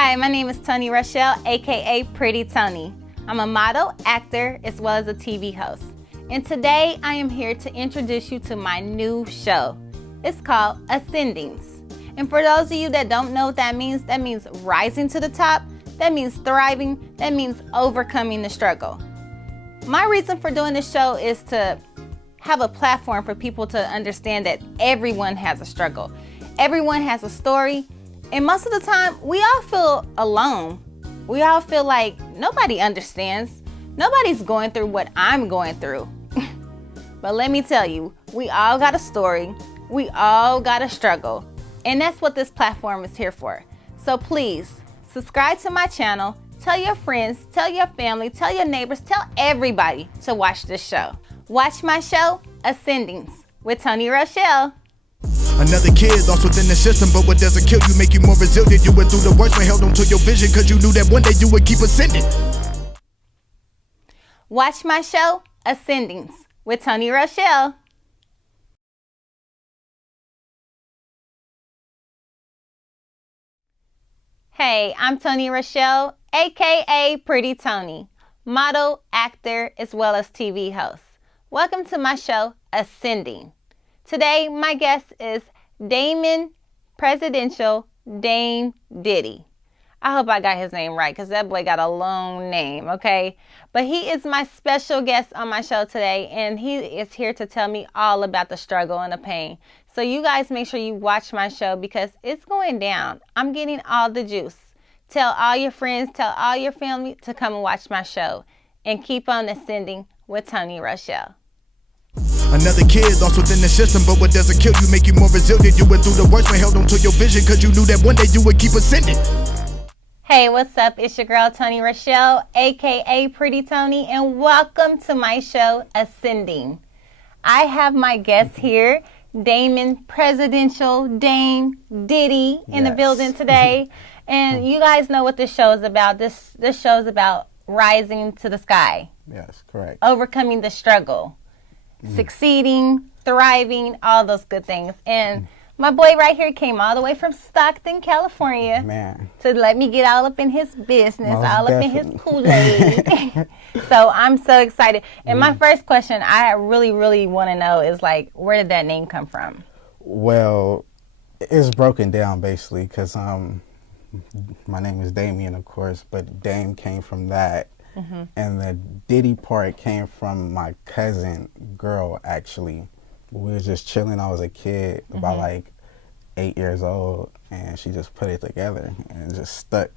Hi, my name is Toni Rochelle, aka Pretty Toni. I'm a model, actor, as well as a TV host. And today I am here to introduce you to my new show. It's called Ascendings. And for those of you that don't know what that means rising to the top, that means thriving, that means overcoming the struggle. My reason for doing this show is to have a platform for people to understand that everyone has a struggle. Everyone has a story. And most of the time, we all feel alone. We all feel like nobody understands. Nobody's going through what I'm going through. But let me tell you, we all got a story. We all got a struggle. And that's what this platform is here for. So please, subscribe to my channel. Tell your friends, tell your family, tell your neighbors, tell everybody to watch this show. Watch my show, Ascendings, with Toni Rochelle. Another kid lost within the system, but what doesn't kill you make you more resilient. You went through the worst, but held on to your vision, cause you knew that one day you would keep ascending. Watch my show, Ascendings, with Toni Rochelle. Hey, I'm Toni Rochelle, aka Pretty Toni, model, actor, as well as TV host. Welcome to my show, Ascending. Today, my guest is Damian Presidential Dame Diddy. I hope I got his name right because that boy got a long name, okay? But he is my special guest on my show today, and he is here to tell me all about the struggle and the pain. So you guys make sure you watch my show because it's going down. I'm getting all the juice. Tell all your friends, tell all your family to come and watch my show. And keep on ascending with Toni Rochelle. Another kid lost within the system, but what doesn't kill you make you more resilient. You went through the worst, but held on to your vision, cause you knew that one day you would keep ascending. Hey, what's up? It's your girl, Toni Rochelle, aka Pretty Toni, and welcome to my show, Ascending. I have my guest here, Damian Presidential Dame Diddy, in the building today. And you guys know what this show is about. This show is about rising to the sky. Yes, correct. Overcoming the struggle. Succeeding, thriving, all those good things. And my boy right here came all the way from Stockton, California, to let me get all up in his business, all up in his Kool-Aid. So I'm so excited. And my first question I really, really want to know is, like, where did that name come from? Well, it's broken down basically because my name is Damian, of course, but Dame came from that. And the Diddy part came from my cousin girl, actually. We were just chilling. I was a kid, about like 8 years old, and she just put it together and it just stuck.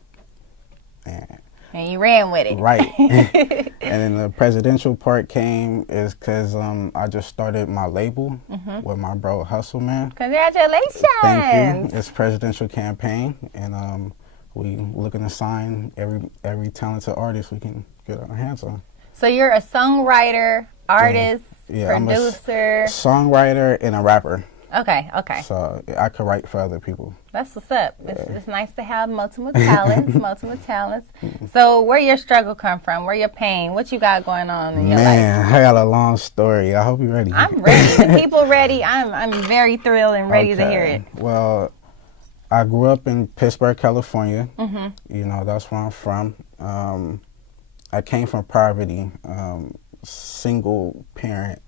And you ran with it. Right. And then the presidential part came is because I just started my label with my bro Hustle Man. Congratulations. Thank you. It's Presidential Campaign, and we looking to sign every talented artist we can get our hands on. So you're a songwriter, artist, producer? I'm a songwriter and a rapper. Okay. So I could write for other people. That's what's up. It's nice to have multiple talents, So where your struggle come from? Where your pain? What you got going on in your life? Man, I got a long story. I hope you're ready. I'm ready. The people ready. I'm very thrilled and ready to hear it. Well, I grew up in Pittsburgh, California. You know, that's where I'm from. I came from poverty, single parent.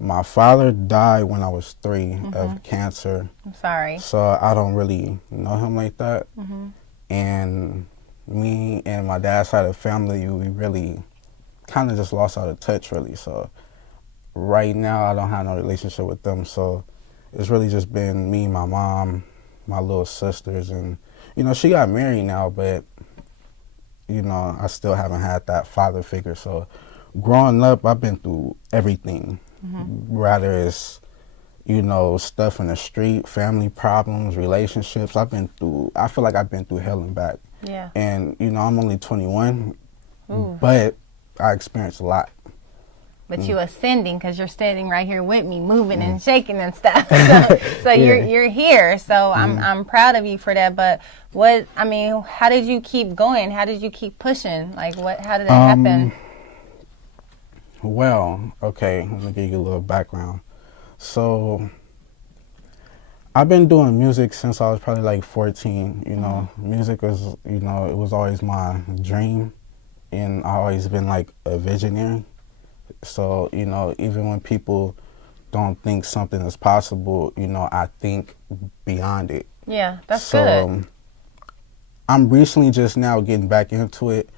My father died when I was 3 of cancer. I'm sorry. So I don't really know him like that. And me and my dad's side of the family, we really kind of just lost out of touch, really. So right now, I don't have no relationship with them. So it's really just been me, my mom, my little sisters, and you know, she got married now, but you know, I still haven't had that father figure. So growing up, I've been through everything, rather it's, you know, stuff in the street, family problems, relationships. I feel like I've been through hell and back. Yeah. And you know, I'm only 21, but I experienced a lot. But you ascending because you're standing right here with me, moving and shaking and stuff. So you're here. So I'm proud of you for that. But how did you keep going? How did you keep pushing? Like how did that happen? Well, okay, let me give you a little background. So I've been doing music since I was probably like 14. You know, music was, you know, it was always my dream, and I always been like a visionary. So, you know, even when people don't think something is possible, you know, I think beyond it. Yeah, that's So good. I'm recently just now getting back into it.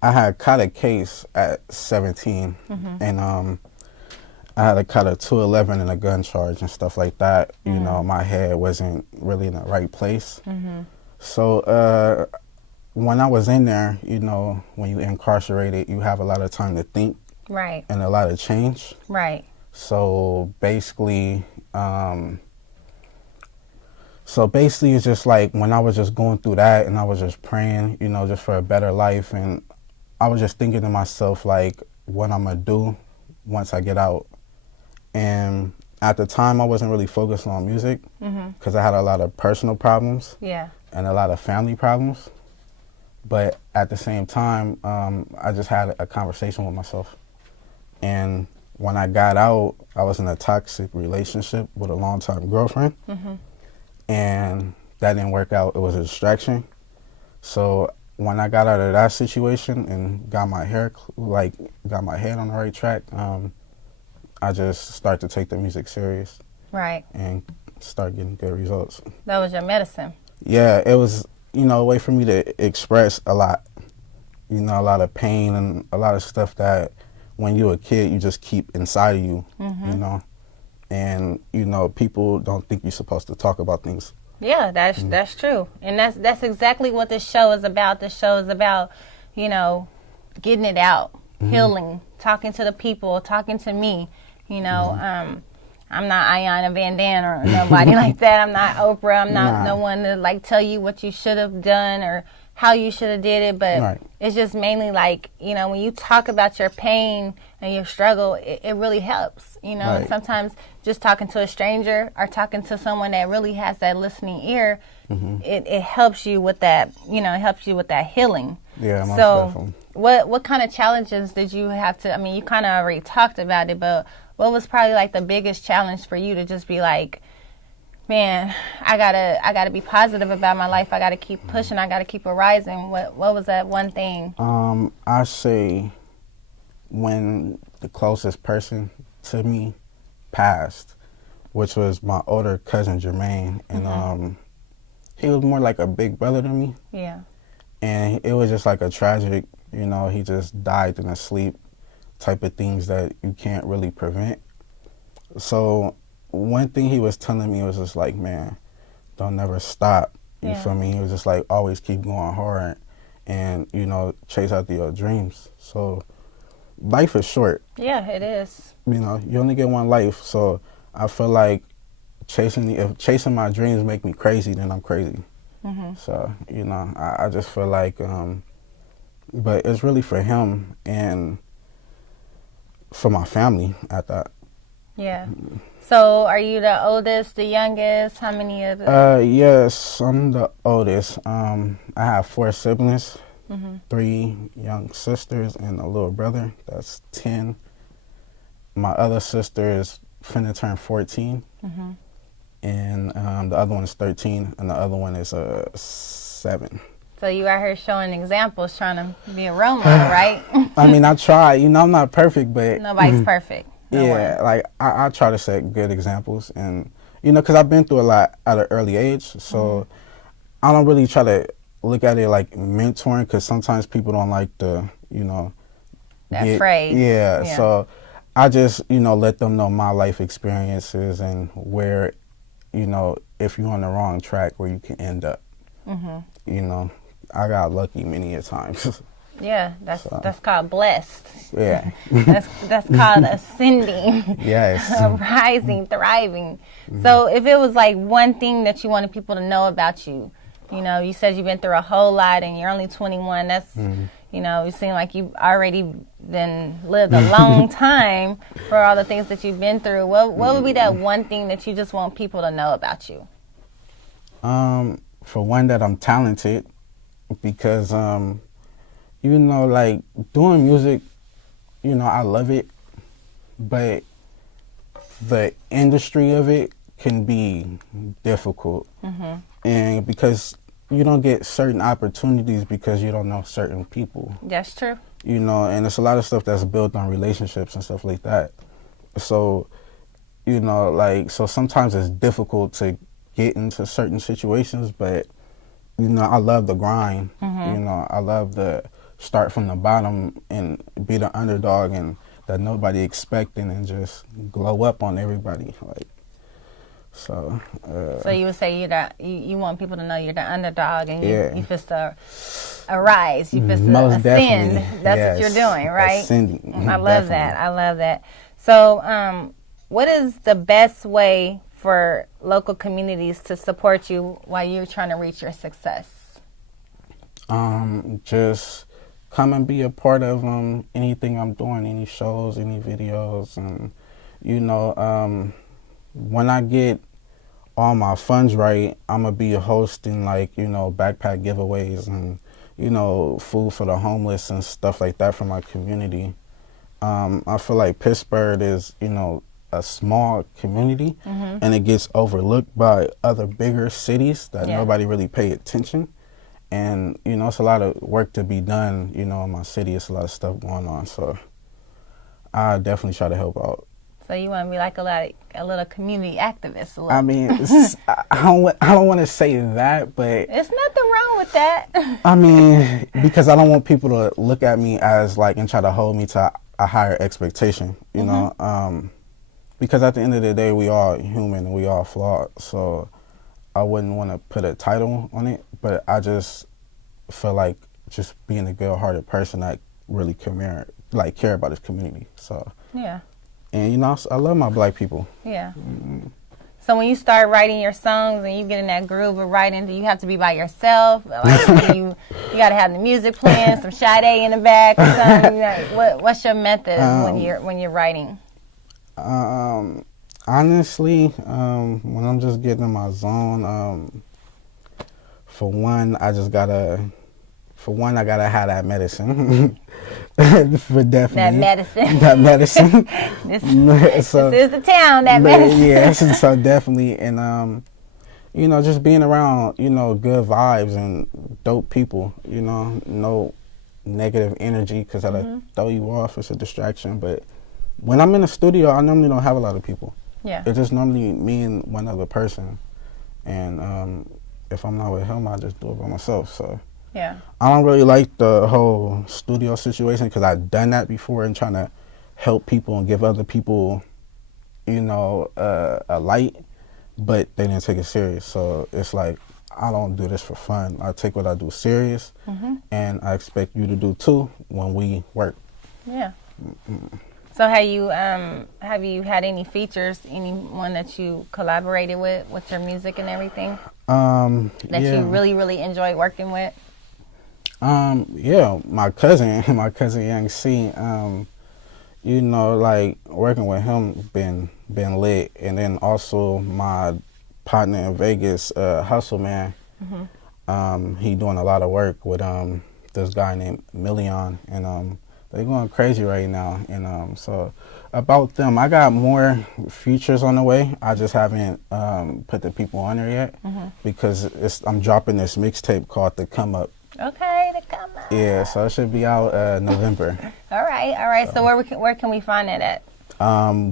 I had caught a case at 17, and I had to cut a 211 and a gun charge and stuff like that. You know, my head wasn't really in the right place. So when I was in there, you know, when you incarcerated, you have a lot of time to think Right. and a lot of change. Right. So basically, it's just like when I was just going through that and I was just praying, you know, just for a better life. And I was just thinking to myself, like, what I'm going to do once I get out. And at the time, I wasn't really focused on music because I had a lot of personal problems Yeah. and a lot of family problems. But at the same time, I just had a conversation with myself. And when I got out, I was in a toxic relationship with a longtime girlfriend. And that didn't work out. It was a distraction. So when I got out of that situation and got my head on the right track, I just started to take the music serious. Right. And start getting good results. That was your medicine. Yeah, it was, you know, a way for me to express a lot. You know, a lot of pain and a lot of stuff that when you're a kid, you just keep inside of you, you know. And, you know, people don't think you're supposed to talk about things. Yeah, that's true. And that's exactly what this show is about. This show is about, you know, getting it out, healing, talking to the people, talking to me. You know, I'm not Ayanna Van Dan or nobody like that. I'm not Oprah. I'm not no one to like tell you what you should have done or how you should have did it. But it's just mainly like, you know, when you talk about your pain and your struggle, it really helps. You know, and sometimes just talking to a stranger or talking to someone that really has that listening ear, it helps you with that. You know, it helps you with that healing. Yeah, most so definitely. What kind of challenges did you have to? I mean, you kind of already talked about it, but what was probably like the biggest challenge for you to just be like, man, I gotta be positive about my life. I gotta keep pushing. I gotta keep it rising. What was that one thing? I say when the closest person to me passed, which was my older cousin Jermaine, and he was more like a big brother to me. Yeah. And it was just like a tragic, you know, he just died in his sleep type of things that you can't really prevent. So one thing he was telling me was just like, man, don't never stop. You feel me? He was just like, always keep going hard and, you know, chase after your dreams. So life is short. Yeah, it is. You know, you only get one life. So I feel like if chasing my dreams make me crazy, then I'm crazy. So, you know, I just feel like, but it's really for him and for my family at that. Yeah. So are you the oldest, the youngest? How many of them? Yes, I'm the oldest. I have 4 siblings, 3 young sisters and a little brother. That's 10. My other sister is finna turn 14. And the other one is 13, and the other one is 7. So you out here showing examples, trying to be a role model, right? I mean, I try. You know, I'm not perfect, but Nobody's perfect. Yeah, like I try to set good examples, and you know, because I've been through a lot at an early age, so I don't really try to look at it like mentoring, because sometimes people don't like the, you know, that phrase. Yeah, so I just, you know, let them know my life experiences and where, you know, if you're on the wrong track, where you can end up. You know, I got lucky many a times. Yeah, that's called blessed. Yeah. that's called ascending. Yes. Rising, thriving. So if it was like one thing that you wanted people to know about you, you know, you said you've been through a whole lot and you're only 21. That's, you know, you seem like you've already then lived a long time for all the things that you've been through. What would be that one thing that you just want people to know about you? For one, that I'm talented, because you know, like, doing music, you know, I love it, but the industry of it can be difficult. And because you don't get certain opportunities because you don't know certain people. That's true. You know, and it's a lot of stuff that's built on relationships and stuff like that. So, you know, like, so sometimes it's difficult to get into certain situations, but, you know, I love the grind. You know, I love the start from the bottom and be the underdog and that nobody expecting and just glow up on everybody. Like, so you would say you want people to know you're the underdog and you fist to arise, you fist to ascend. Definitely. That's Yes. what you're doing, right? Ascending. I love that. I love that. So, what is the best way for local communities to support you while you're trying to reach your success? Just come and be a part of anything I'm doing, any shows, any videos, and you know, when I get all my funds right, I'm gonna be hosting like, you know, backpack giveaways and, you know, food for the homeless and stuff like that for my community. I feel like Pittsburgh is, you know, a small community and it gets overlooked by other bigger cities that nobody really pay attention. And, you know, it's a lot of work to be done, you know, in my city. It's a lot of stuff going on. So I definitely try to help out. So you want to be like a little community activist. I mean, I don't want to say that, but there's nothing wrong with that. I mean, because I don't want people to look at me as like and try to hold me to a higher expectation, you know, because at the end of the day, we all human and we all flawed. So I wouldn't want to put a title on it, but I just feel like just being a good-hearted person that really care about his community. So yeah. And, you know, I love my black people. Yeah. So when you start writing your songs and you get in that groove of writing, do you have to be by yourself? Like, you got to have the music playing, some Sade in the back or something? Like, what's your method when you're writing? Honestly, when I'm just getting in my zone, for one, I gotta have that medicine. For definitely. That medicine. This is the town, that medicine. Yes, so definitely. And, you know, just being around, you know, good vibes and dope people, you know, no negative energy because that'll throw you off. It's a distraction. But when I'm in the studio, I normally don't have a lot of people. Yeah. It's just normally me and one other person. And if I'm not with him, I just do it by myself. So. Yeah. I don't really like the whole studio situation because I've done that before and trying to help people and give other people, you know, a light, but they didn't take it serious. So it's like, I don't do this for fun. I take what I do serious, and I expect you to do too when we work. Yeah. So have you had any features, anyone that you collaborated with your music and everything? That you really, really enjoy working with? Yeah, my cousin Young C, you know, like working with him been lit. And then also my partner in Vegas, Hustle Man, he doing a lot of work with this guy named Million, and they're going crazy right now. And so about them, I got more features on the way. I just haven't put the people on there yet because I'm dropping this mixtape called The Come Up. Okay, The Come Up. Yeah, so it should be out November. All right. So where can we find it at?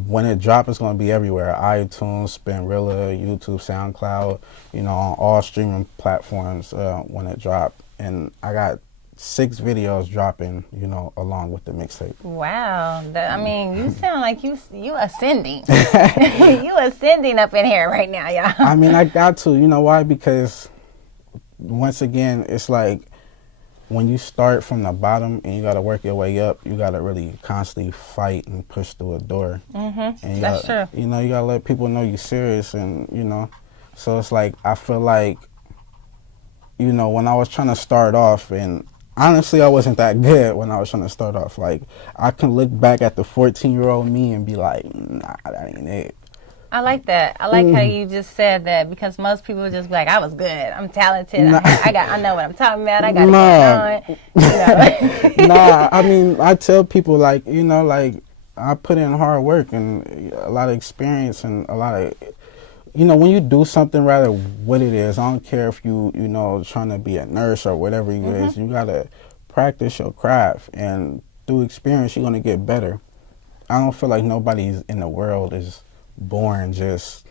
When it drops, it's going to be everywhere. iTunes, Spinrilla, YouTube, SoundCloud, you know, on all streaming platforms when it drops. And I got 6 videos dropping, you know, along with the mixtape. Wow. I mean, you sound like you ascending. You ascending up in here right now, y'all. I mean, I got to. You know why? Because once again, it's like when you start from the bottom and you got to work your way up, you got to really constantly fight and push through a door. And that's true. You know, you got to let people know you're serious, and, you know, so it's like, I feel like, you know, when I was trying to start off, and honestly, I wasn't that good when I was trying to start off. Like, I can look back at the 14-year-old me and be like, nah, that ain't it. I like that. I like how you just said that, because most people just be like, I was good. I'm talented. Nah. I know what I'm talking about. I got it going on. You know? Nah, I mean, I tell people, like, you know, like, I put in hard work and a lot of experience and a lot of when you do something, rather what it is, I don't care if you trying to be a nurse or whatever it is, you gotta practice your craft, and through experience, you're gonna get better. I don't feel like nobody in the world is born just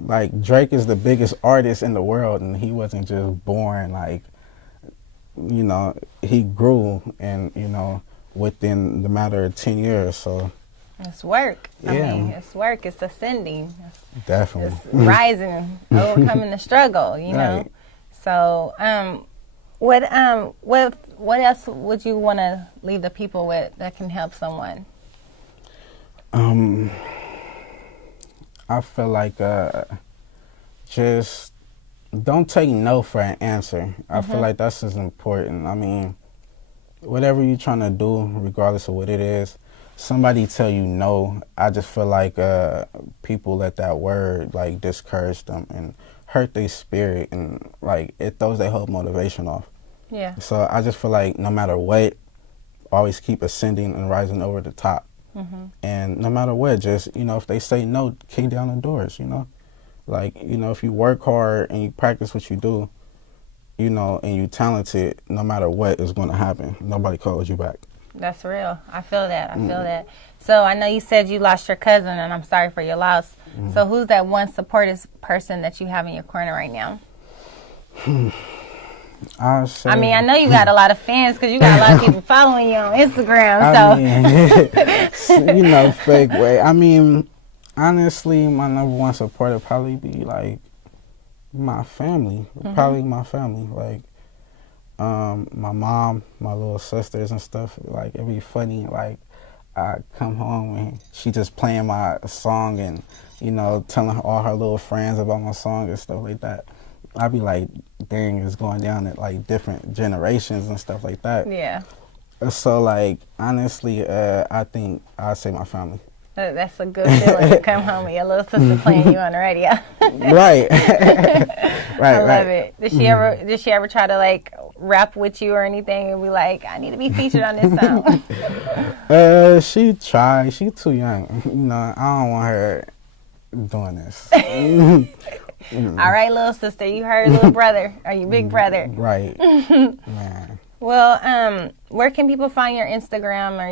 like Drake is the biggest artist in the world, and he wasn't just born like, he grew, and within the matter of 10 years. So it's work. Yeah. I mean, it's work. It's ascending. Definitely. It's rising, overcoming the struggle. Right. So, what else would you want to leave the people with that can help someone? I feel like just don't take no for an answer. I feel like that's as important. I mean, whatever you're trying to do, regardless of what it is, somebody tell you no, I just feel like people let that word like discourage them and hurt their spirit, and like it throws their whole motivation off. Yeah. So I just feel like no matter what, always keep ascending and rising over the top. And no matter what, just, if they say no, kick down the doors, Like, if you work hard and you practice what you do, and you talented, no matter what is going to happen. Nobody calls you back. That's real. I feel that. I feel that. So I know you said you lost your cousin, and I'm sorry for your loss. So who's that one supportive person that you have in your corner right now? I mean, I know you got a lot of fans because you got a lot of people following you on Instagram. Fake way. I mean, honestly, my number one supporter would probably be like my family. Probably my family. Like my mom, my little sisters and stuff. Like it'd be funny. Like I come home and she just playing my song and telling all her little friends about my song and stuff like that. I'd be like, dang, it's going down at like different generations and stuff like that. Yeah. So like honestly, I think I'd say my family. That's a good feeling to come home and your little sister playing you on the radio. Right. I love it. Did she ever try to like rap with you or anything and be like, I need to be featured on this song? She tried. She too young. I don't want her doing this. All right, little sister, you heard little brother or your big brother. Right. Man. Well, where can people find your Instagram or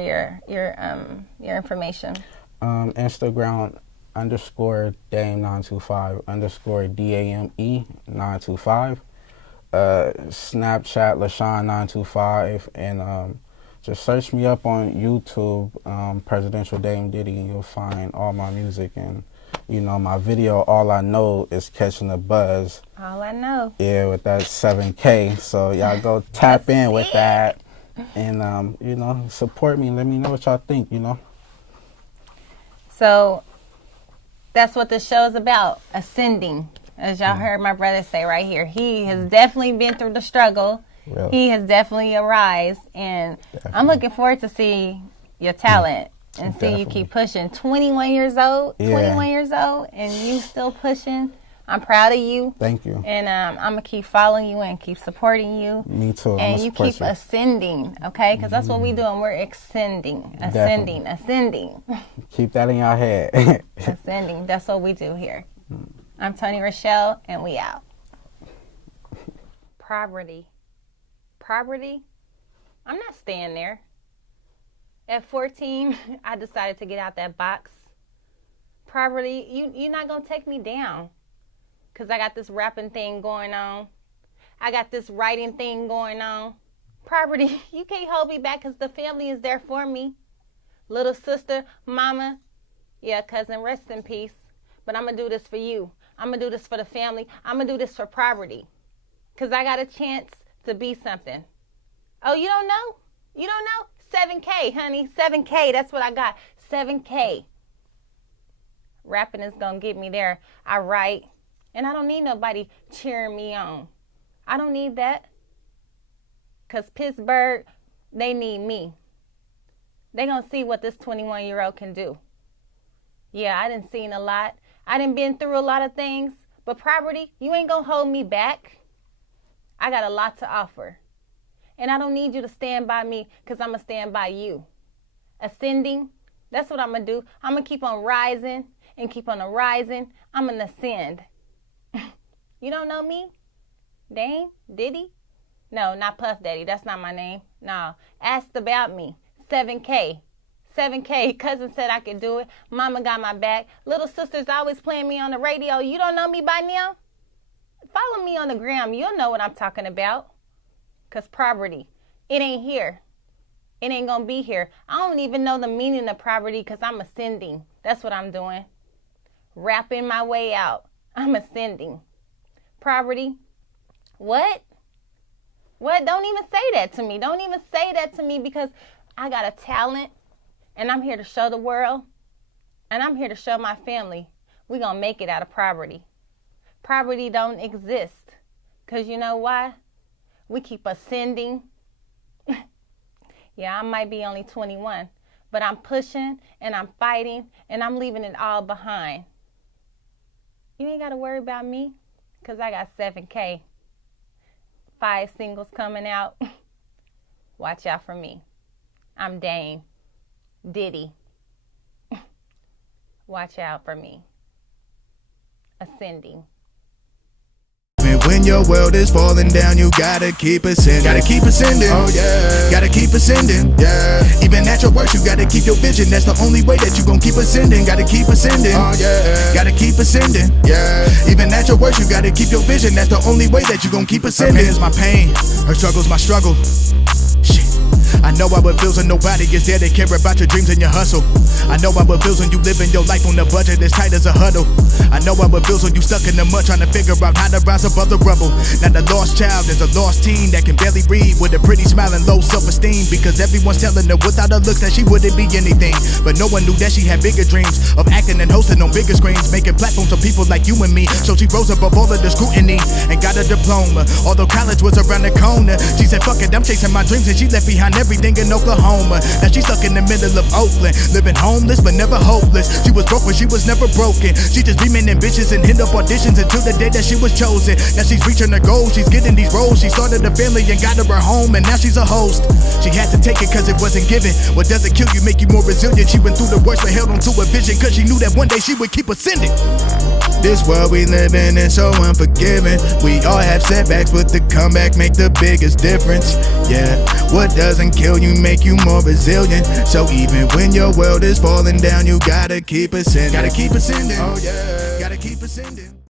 your information? Instagram _Dame925 _DAME925. Snapchat LaShawn925, and just search me up on YouTube, Presidential Dame Diddy, and you'll find all my music and my video. All I Know is catching the buzz. All I know. Yeah, with that 7K. So y'all go tap in with that, and support me. Let me know what y'all think. So that's what the show's about, ascending. As y'all heard my brother say right here, he has definitely been through the struggle. Really? He has definitely arisen, and I'm looking forward to see your talent and see you keep pushing. 21 years old, Yeah. 21 years old, and you still pushing. I'm proud of you. Thank you. And I'm going to keep following you and keep supporting you. Me too. And you keep ascending, okay? Because that's what we're doing. We're ascending. Keep that in your head. Ascending. That's what we do here. I'm Toni Rochelle, and we out. Poverty. I'm not staying there. At 14, I decided to get out that box. Poverty, you're not going to take me down. Because I got this rapping thing going on. I got this writing thing going on. Poverty, you can't hold me back because the family is there for me. Little sister, mama, yeah, cousin, rest in peace. But I'm going to do this for you. I'm going to do this for the family. I'm going to do this for poverty. Because I got a chance to be something. Oh, you don't know? You don't know? 7K, honey. 7K. That's what I got. 7K. Rapping is going to get me there. I write. And I don't need nobody cheering me on. I don't need that. Because Pittsburgh, they need me. They going to see what this 21-year-old can do. Yeah, I done seen a lot. I done been through a lot of things. But poverty, you ain't going to hold me back. I got a lot to offer. And I don't need you to stand by me because I'm going to stand by you. Ascending, that's what I'm going to do. I'm going to keep on rising and keep on rising. I'm gonna ascend. You don't know me? Dame? Diddy? No, not Puff Daddy. That's not my name. No. Asked about me. 7K. 7K. Cousin said I could do it. Mama got my back. Little sister's always playing me on the radio. You don't know me by now? Follow me on the gram. You'll know what I'm talking about. Because poverty, it ain't here. It ain't going to be here. I don't even know the meaning of poverty because I'm ascending. That's what I'm doing. Rapping my way out. I'm ascending. Poverty. What? What? Don't even say that to me. Don't even say that to me because I got a talent and I'm here to show the world and I'm here to show my family. We're going to make it out of poverty. Poverty don't exist because you know why? We keep ascending. Yeah, I might be only 21, but I'm pushing and I'm fighting and I'm leaving it all behind. You ain't got to worry about me because I got 7K. 5 singles coming out. Watch out for me. I'm Dame. Diddy. Watch out for me. Ascending. When your world is falling down, you gotta keep ascending. Gotta keep ascending. Oh yeah. Gotta keep ascending. Yeah. Even at your worst, you gotta keep your vision. That's the only way that you gon' keep ascending. Gotta keep ascending. Oh yeah. Gotta keep ascending. Yeah. Even at your worst, you gotta keep your vision. That's the only way that you gon' keep ascending. Her pain is my pain. Her struggle's my struggle. Shit. I know how it feels when nobody is there to care about your dreams and your hustle. I know how it feels when you living your life on a budget as tight as a huddle. I know how it feels when you stuck in the mud trying to figure out how to rise above the rubble. Now the lost child is a lost teen that can barely read with a pretty smile and low self-esteem because everyone's telling her without her looks that she wouldn't be anything. But no one knew that she had bigger dreams of acting and hosting on bigger screens, making platforms for people like you and me. So she rose above all of the scrutiny and got a diploma. Although college was around the corner, she said fuck it, I'm chasing my dreams, and she left behind everything in Oklahoma. Now she's stuck in the middle of Oakland, living homeless but never hopeless. She was broke but she was never broken. She just dreaming ambitious and hit up auditions until the day that she was chosen. Now she's reaching her goals, she's getting these roles. She started a family and got her home, and now she's a host. She had to take it cause it wasn't given. What doesn't kill you make you more resilient. She went through the worst but held on to a vision cause she knew that one day she would keep ascending. This world we live in is so unforgiving. We all have setbacks, but the comeback make the biggest difference. Yeah, what doesn't kill you make you more resilient. So even when your world is falling down, you gotta keep ascending. Gotta keep ascending. Oh yeah, gotta keep ascending.